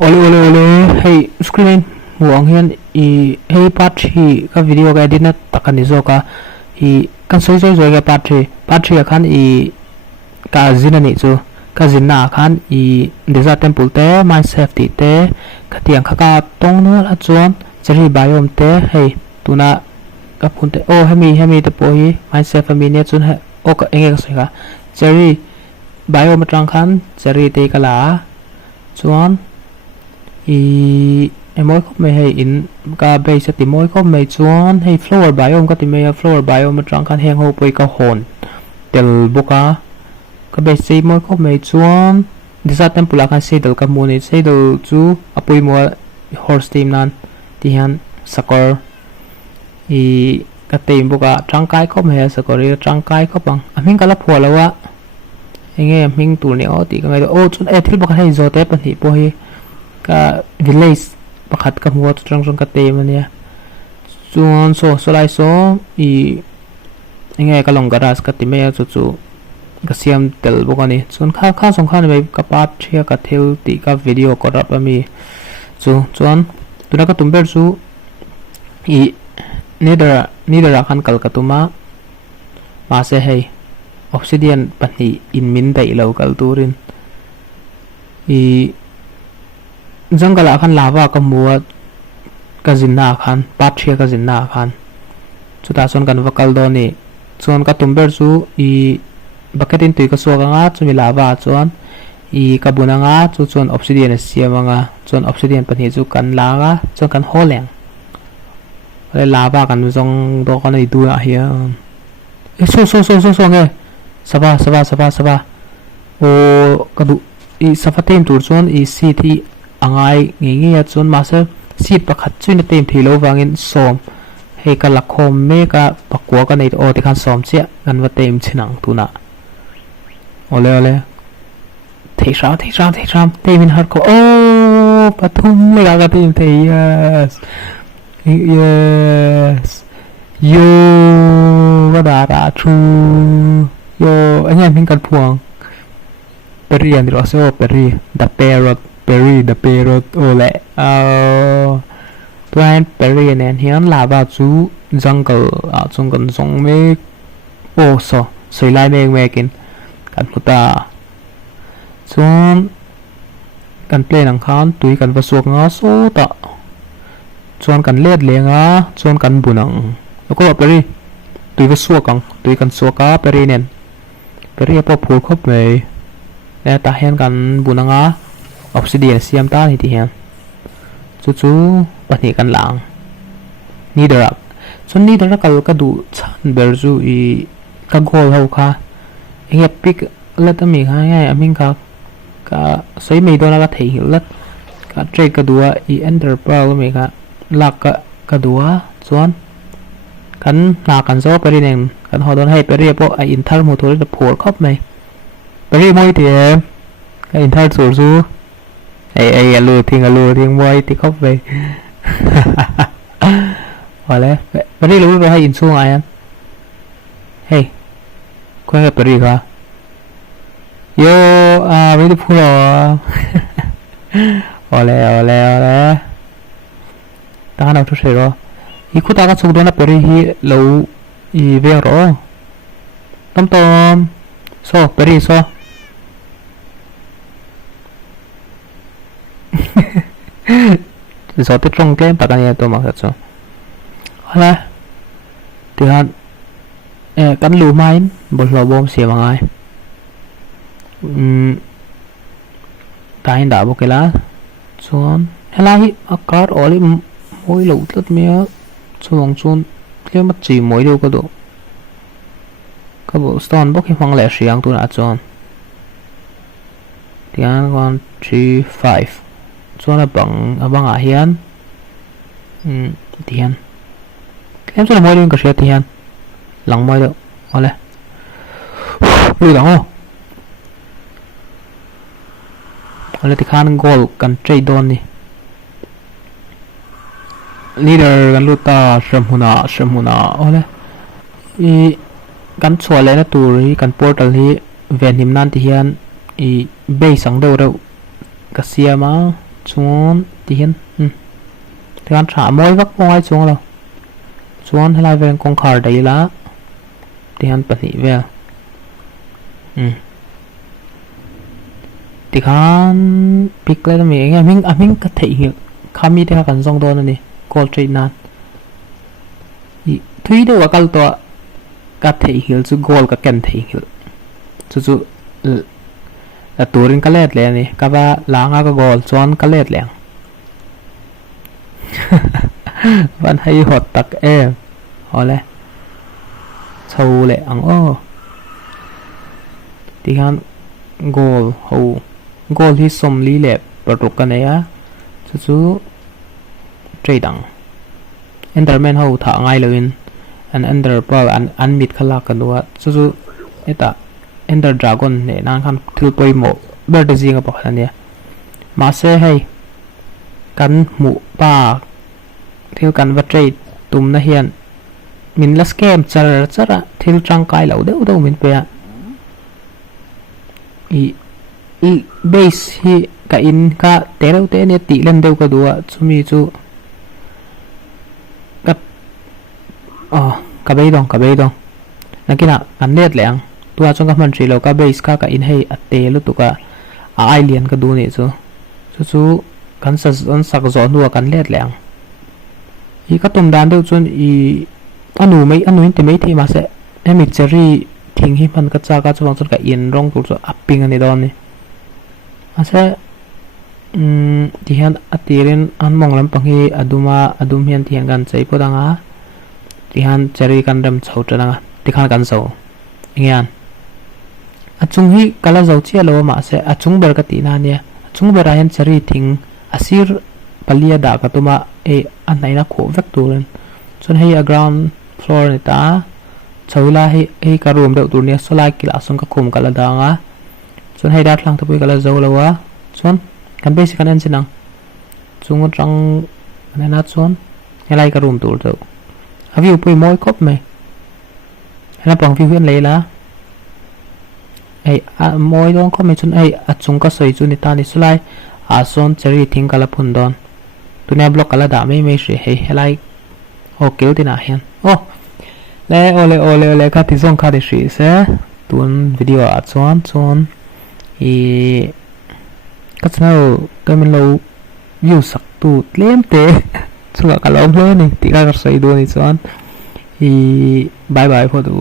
Ole ole ole hey screen muang hian I hey part 3 ka video ka edit na takani zo ka I kan soi soi zo ka part 3 khan I ka zin ani chu ka zin na khan I desert temple te mine safety te ka tiang kha ka tong no la chuan cheri biome te hey tuna ka phun te oh hemi te po hi mine safe mi ne chun ha o ka enge ka soi ka cheri biome tang khan cheri te ka la chuan em mới khóc mày hay in cả bây sẽ tìm mới khóc mày chuan hay flower biome có tìm mày flower biome mà trắng khăn hang hộp với cả hồn tel boka cả bây sẽ mới khóc mày chuan đi ra temple là khăn xây được cả môn xây được chú apoi mua horse team nan thì hắn sakor cái tìm boka trắng cái khóc mày sakor trắng cái khóc bằng mình cả là phù là wa anh em mình tụi này ó thì cái này ô chuan ethil boka hay rồi thế bên thì bôi ka village pakhat ka hmu chung ka te mania chuan so lai so I enge ka long garas ka ti me chu ka siam tel bokani chuan kha song khan me ka part thia ka thil ti ka video ko rap ami chuan tuna ka tumber chu I neither khan kal ka tuma ma se hei obsidian pani in min dai lo kal turin jungle akan lava ka muat ka zinna khan patria ka zinna khan chuta son kan vakal do ni chuan ka tumber chu I bucketin tui ka suaka nga chumi lava chuan I ka bunanga chu chuan obsidian siamanga chuan obsidian pani chu kan langa chuan kan holeng le lava kan zong do kan I du a hia so nge saba o kadu I safatem tur chuan I city angai ngi chun master sit pakhat chuin tem thilo wangin som he ka lakhom me ka pakwa ka nei o te khan som che gan wa tem chinang tuna ole thei ram temin har ko o pathum le ga tem the yes yo wadara thu yo anya min kan phuang peri an ro so peri da parrot Perry the parrot ole Brian Perry nen hian lava chu jungle chung kan song me so soi lai me kin kan puta chuan kan play nang khan tui kan vasuak nga so ta chuan kan let lenga chuan kan bunang ko Perry tui vasuak ang tui kan suaka Perry nen Perry po phul khop me ya ta hian kan bunanga obsidian siam ta ni ti hian chu pahnih kan lang neither chun neither kal ka du chan ber chu I ka gol ho kha nge pick let mi kha nge amin ka sei mei do na ka thei hil lat ka trade ka duwa I enter pearl mi kha lak ka duwa chuan kan na kan zo peri nen kan hodon hei peri po a in thar mu thor da phor khop mai peri moi ti ka in thar sur chu ai alu thiên boy thì khóc về rồi đấy bữa đi lúi về hay in xuống ai anh hey quay gặp bữa đi cả yo mấy đứa phu rồi ole ta nào chút rồi ý cô ta có xuống đó là bữa đi lâu ý về rồi tom so bữa đi so gió tiếp trong cái bà cái này tôi mặc thật rồi là thì hắn cắn lù mai một lò bom xìa bằng ai ta hiện đã một cái lá xuống là hi akar oli môi lẩu tất mía xuống xuống cái mất chỉ môi đâu có độ các bộ stone bốc cái hoang lẻ xiang tôi đã chọn thì hắn còn 3-5 chuan a bang hian tian em chuan moi ling ka hria tian lang moi do ole lui dang ole ti khan gol kan trade don ni leader kan luta shamhuna ole I kan chua le na tur kan portal hi ven him nan ti hian I be sang do ro ka siama chuan ti hian thì anh trả mỗi vắc ngoài xuống rồi xuống hay là về con khởi đấy lá thì anh bật về thì khán pick lên mình nghe mình có thể hiểu khám mi thì cần xong đó này call trade nan thứ đó là cáiตัวcó thể hiểu sự goal có cần thể hiểu sự làตัวrin cái lẹtเลยนี่ก็ว่าล้างก็ goal ซ้อนก็ลดแหลง วันให้หดตักพอเลยชูเลยอังที่ขั้น goal หูgoal ที่สมลีเล็บประตูกันเนี่ยจู่ใจดัง enderman หูถ่ายง่ายเลยender เพราะอันมิดขลักกันด้วยจู่ไอ้ตา ender dragon เนี่ยนั่นขั้นถือไปหมดเบอร์ดิซิงกับพวกนั้นเนี่ยมาเซ่ให้กันหมู่ป่าเที่ยวกันวัดใจตุ่มนะเฮียนมินลัสเกมจะเที่ยวจังไกลเหล่าเด้อมินเปียอีเบสที่กับอินกับเตะเราเตะเนี่ยตีเล่นเดียวกันด้วยจู่มีจู่กับเบย์ดองนักกีฬากันเลือดแหลงตัวจงกับมันจีเรากับเบสกับอินให้เตะแล้วตัวกับไอเลียนก็ดูนี่จู่กันสักจอนตัวกันเลือดแหลงอีก็ตุ่มดานเดียวจนอีอันนู้นแต่ไม่ที่มาเสะไอ้มิกเจอรี่ทิ้งให้มันกระจากจะวางจนกับเอียนร่องตัวจะอัพปิ้งอันนี้ดอนนี่มาเสะที่เห็นอัติเรนอันมองลำปังฮีอดุมเห็นที่เห็นกันใจพอดังอ่ะที่เห็นเจอรี่กันเริ่มเฉาจะดังอ่ะที่ขันกันเฉาอย่างเงี้ยอัจุงฮีกาลาเฉาเชี่ยโลมาเสะอัจุงเบอร์กตินาเนี่ยอัจุงเบอร์เห็นเจอรี่ทิ้งอาศิรปลียดากตัวมาอันไหนนะโขเวกตัวนั้นส่วนให้ground floor นี่ตาชาวลาให้การรวมเดียวตัวนี้สลายกีฬาส่วนก็คุมกันละดังอ่ะส่วนให้ดัดหลังตัวไปกันละเจ้าละวะส่วนกันเบสิกันนั่นสินังส่วนจังนั่นนะส่วนให้ไล่การรวมตัวเจ้าอาวิวไปมอยครบไหมให้นับหลังวิวเห็นเลยละมอยต้องครบไหมส่วนจุงก็ใส่ส่วนนี้ตานี่สลายส่วนจะรีทิ้งกันละพุ่นดอนตัวนี้บล็อกกันละด่าไม่ใช่ให้ไล่โอเคที่น่าเห็นเลยก็ที่ส่งค่าที่สี่เสตัววิดีโออัดส่วนก็จะเอาก็มันเราวิวสักตัวเล่มเตะส่วนก็ลองเลยนี่ที่ก็ใส่ดูนี่ส่วนบายพอดู